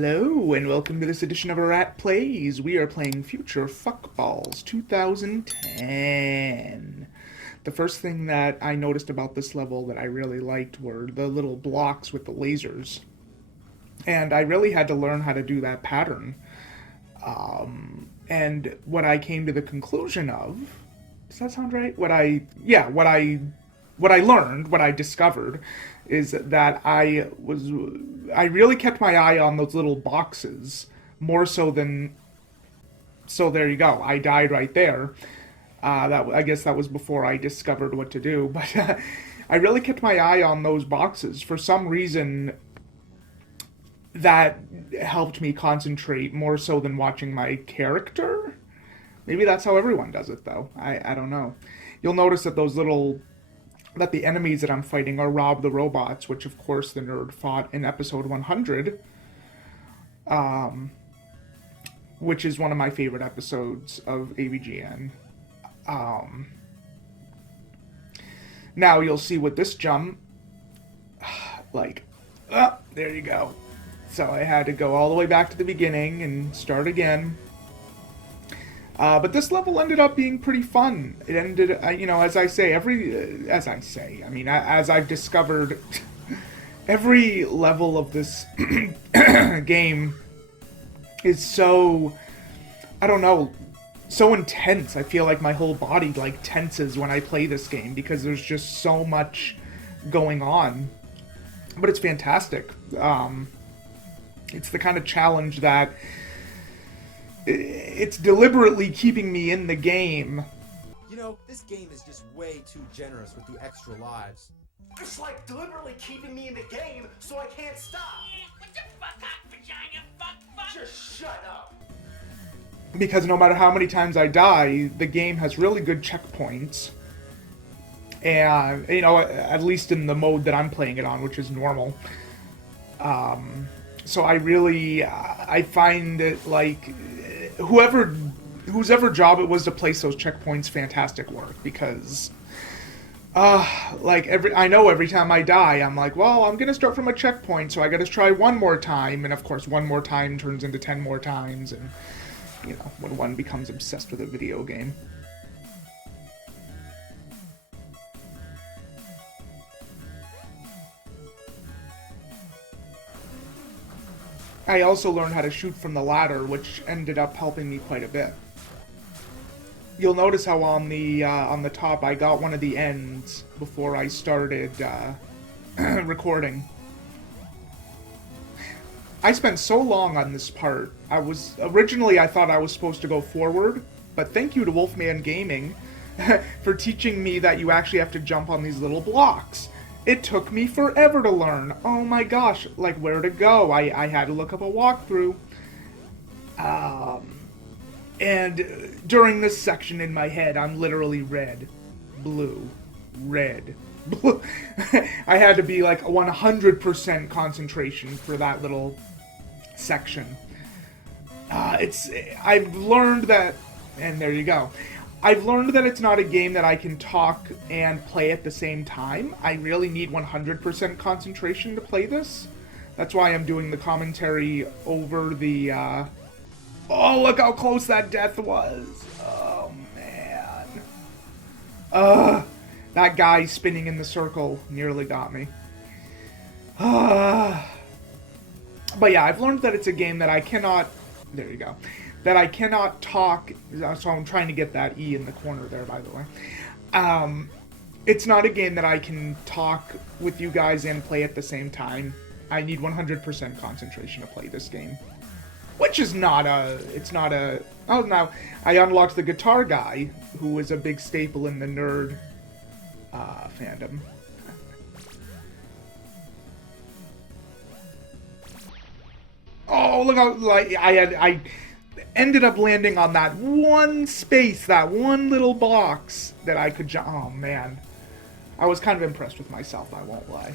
Hello, and welcome to this edition of Rat Plays. We are playing Future Fuckballs 2010. The first thing that I noticed about this level that I really liked were the little blocks with the lasers. And I really had to learn how to do that pattern. And what I came to the conclusion of, does that sound right? What I learned, what I discovered, is that I really kept my eye on those little boxes more so than. So there you go. I died right there. I guess that was before I discovered what to do, but I really kept my eye on those boxes for some reason. That helped me concentrate more so than watching my character. Maybe that's how everyone does it, though. I don't know. You'll notice that that the enemies that I'm fighting are Rob the Robots, which of course the nerd fought in episode 100, which is one of my favorite episodes of AVGN. Now you'll see with this jump, there you go. So I had to go all the way back to the beginning and start again. But this level ended up being pretty fun. It ended, as I've discovered, every level of this game is so, I don't know, so intense. I feel like my whole body tenses when I play this game because there's just so much going on. But it's fantastic. It's the kind of challenge that it's deliberately keeping me in the game. You know, this game is just way too generous with the extra lives. It's like deliberately keeping me in the game so I can't stop. What the fuck up, vagina? Fuck. Just shut up. Because no matter how many times I die, the game has really good checkpoints. And, at least in the mode that I'm playing it on, which is normal. So I find it whose ever job it was to place those checkpoints, fantastic work, because I know every time I die, I'm like, well, I'm gonna start from a checkpoint, so I gotta try one more time, and of course one more time turns into 10 more times, and when one becomes obsessed with a video game. I also learned how to shoot from the ladder, which ended up helping me quite a bit. You'll notice how on the top I got one of the ends before I started recording. I spent so long on this part. Originally I thought I was supposed to go forward, but thank you to Wolfman Gaming for teaching me that you actually have to jump on these little blocks. It took me forever to learn. Oh my gosh, where to go. I had to look up a walkthrough. And during this section in my head, I'm literally red, blue, red, blue. I had to be 100% concentration for that little section. I've learned that, and there you go. I've learned that it's not a game that I can talk and play at the same time. I really need 100% concentration to play this. That's why I'm doing the commentary over the, Oh, look how close that death was! Oh, man. That guy spinning in the circle nearly got me. But yeah, I've learned that it's a game that I cannot... There you go. That I cannot talk, so I'm trying to get that E in the corner there, by the way. It's not a game that I can talk with you guys and play at the same time. I need 100% concentration to play this game. Which is oh no, I unlocked the guitar guy, who was a big staple in the nerd fandom. Oh, look how, I ended up landing on that one space, that one little box that I could jump. Oh, man. I was kind of impressed with myself, I won't lie.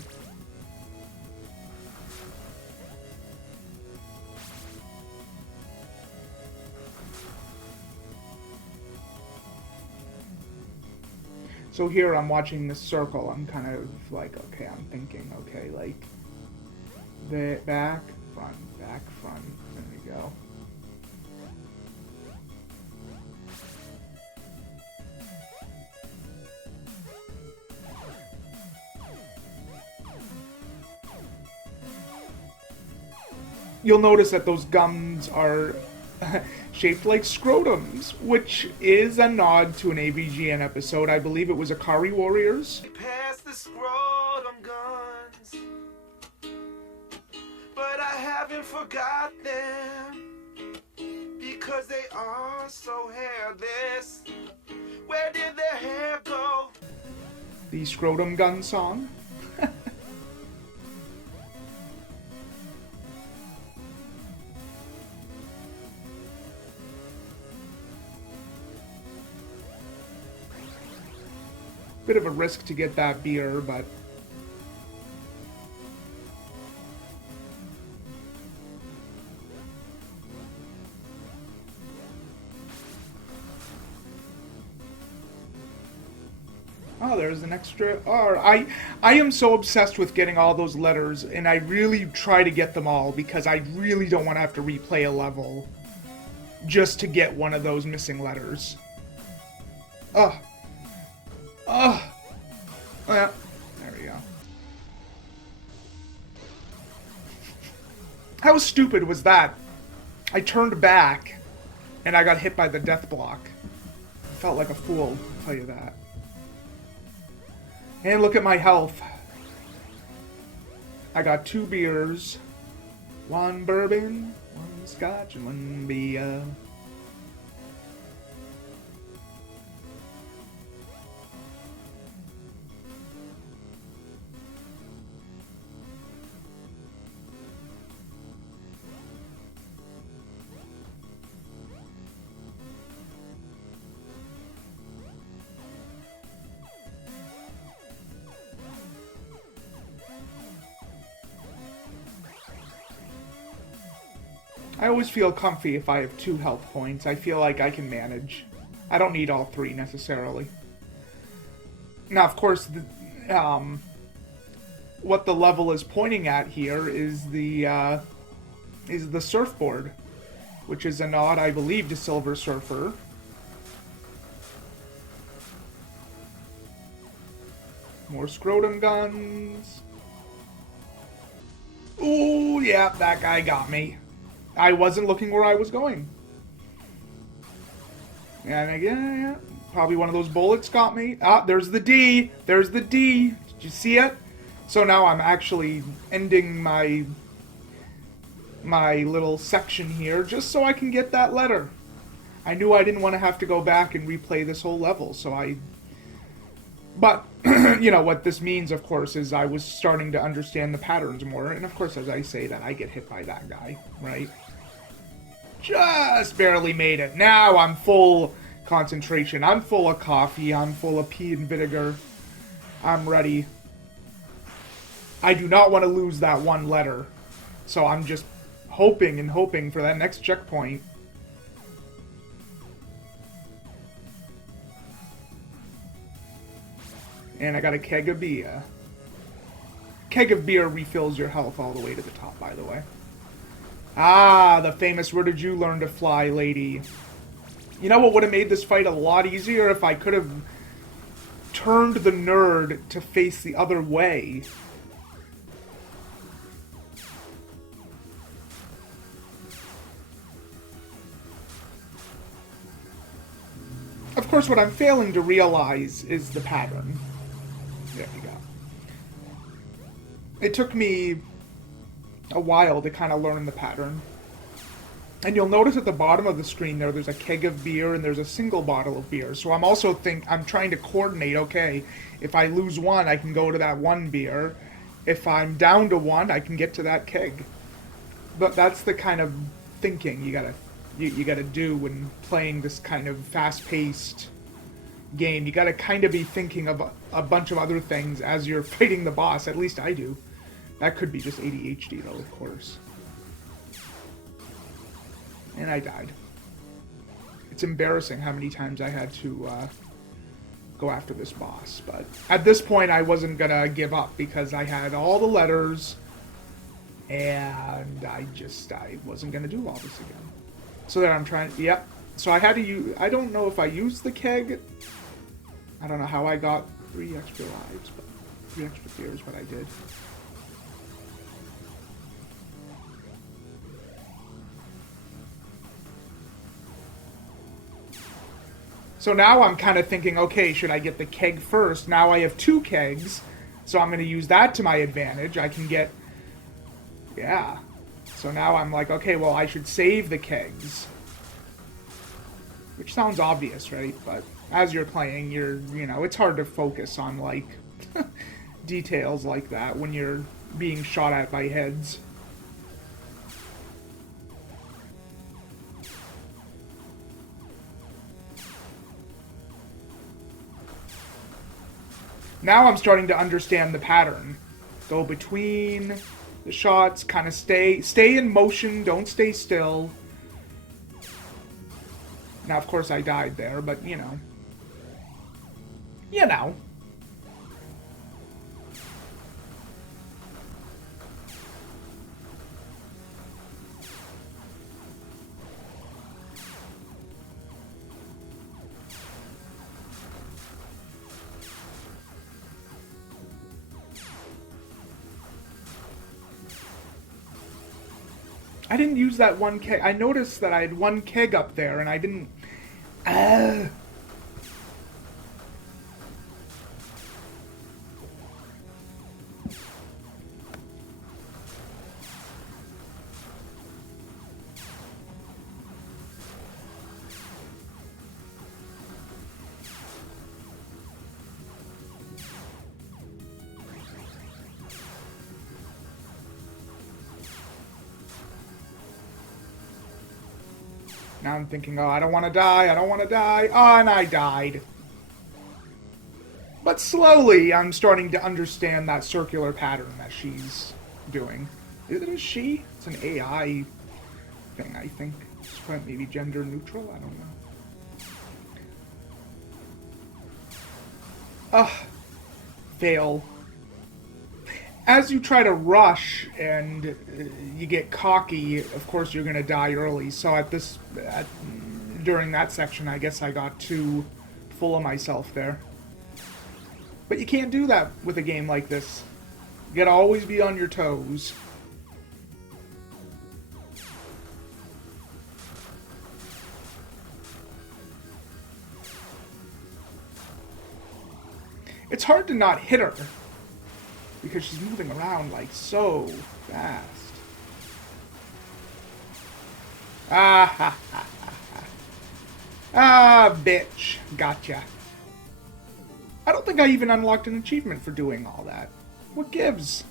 So here I'm watching this circle. I'm kind of okay, I'm thinking, okay, back, front, back, front. There we go. You'll notice that those gums are shaped like scrotums, which is a nod to an AVGN episode. I believe it was Akari Warriors. Pass the scrotum guns, but I haven't forgot them because they are so hairless. Where did their hair go? The scrotum gun song. Bit of a risk to get that beer, but oh, there's an extra R. I am so obsessed with getting all those letters, and I really try to get them all because I really don't want to have to replay a level just to get one of those missing letters. Ugh. Ugh. Oh, yeah. There we go. How stupid was that? I turned back, and I got hit by the death block. I felt like a fool, I'll tell you that. And look at my health. I got 2 beers, 1 bourbon, 1 scotch, and 1 beer. I always feel comfy if I have 2 health points. I feel like I can manage. I don't need all 3 necessarily. Now, of course, what the level is pointing at here is the surfboard, which is a nod, I believe, to Silver Surfer. More scrotum guns. Ooh, yeah, that guy got me. I wasn't looking where I was going. And yeah, probably one of those bullets got me. Ah, there's the D. There's the D. Did you see it? So now I'm actually ending my little section here just so I can get that letter. I knew I didn't want to have to go back and replay this whole level, so I... But, you know, what this means, of course, is I was starting to understand the patterns more, and of course, as I say that, I get hit by that guy, right? Just barely made it. Now I'm full concentration. I'm full of coffee. I'm full of pea and vinegar. I'm ready. I do not want to lose that 1 letter, so I'm just hoping and hoping for that next checkpoint. And I got a keg of beer. Keg of beer refills your health all the way to the top, by the way. Ah, the famous "Where did you learn to fly" lady. You know what would have made this fight a lot easier? If I could have turned the nerd to face the other way. Of course, what I'm failing to realize is the pattern. There we go. It took me a while to kind of learn the pattern. And you'll notice at the bottom of the screen there's a keg of beer and there's a single bottle of beer. So I'm trying to coordinate, okay, if I lose 1, I can go to that 1 beer. If I'm down to 1, I can get to that keg. But that's the kind of thinking you gotta do when playing this kind of fast-paced game. You gotta kind of be thinking of a bunch of other things as you're fighting the boss. At least I do. That could be just ADHD, though, of course. And I died. It's embarrassing how many times I had to go after this boss. But at this point, I wasn't gonna give up because I had all the letters. And I wasn't going to do all this again. So then I'm trying, yep. So I had to use, I don't know if I used the keg. I don't know how I got 3 extra lives, but 3 extra fears, but I did. So now I'm kind of thinking, okay, should I get the keg first? Now I have 2 kegs, so I'm going to use that to my advantage. I can get, yeah. So now I'm like, okay, well, I should save the kegs. Which sounds obvious, right? But as you're playing, you know, it's hard to focus on, like, details like that when you're being shot at by heads. Now I'm starting to understand the pattern. Go between the shots, kind of stay in motion, don't stay still. Now, of course, I died there, but, you know. You know. I didn't use that 1 keg. I noticed that I had 1 keg up there, and I didn't... Now I'm thinking, oh, I don't want to die, I don't want to die. Oh, and I died. But slowly, I'm starting to understand that circular pattern that she's doing. Is it a she? It's an AI thing, I think. Just maybe gender neutral? I don't know. Ugh. Fail. As you try to rush and you get cocky, of course you're going to die early. So during that section, I guess I got too full of myself there. But you can't do that with a game like this. You gotta always be on your toes. It's hard to not hit her, because she's moving around like so fast. Ah ha ha ha ha. Ah, bitch. Gotcha. I don't think I even unlocked an achievement for doing all that. What gives?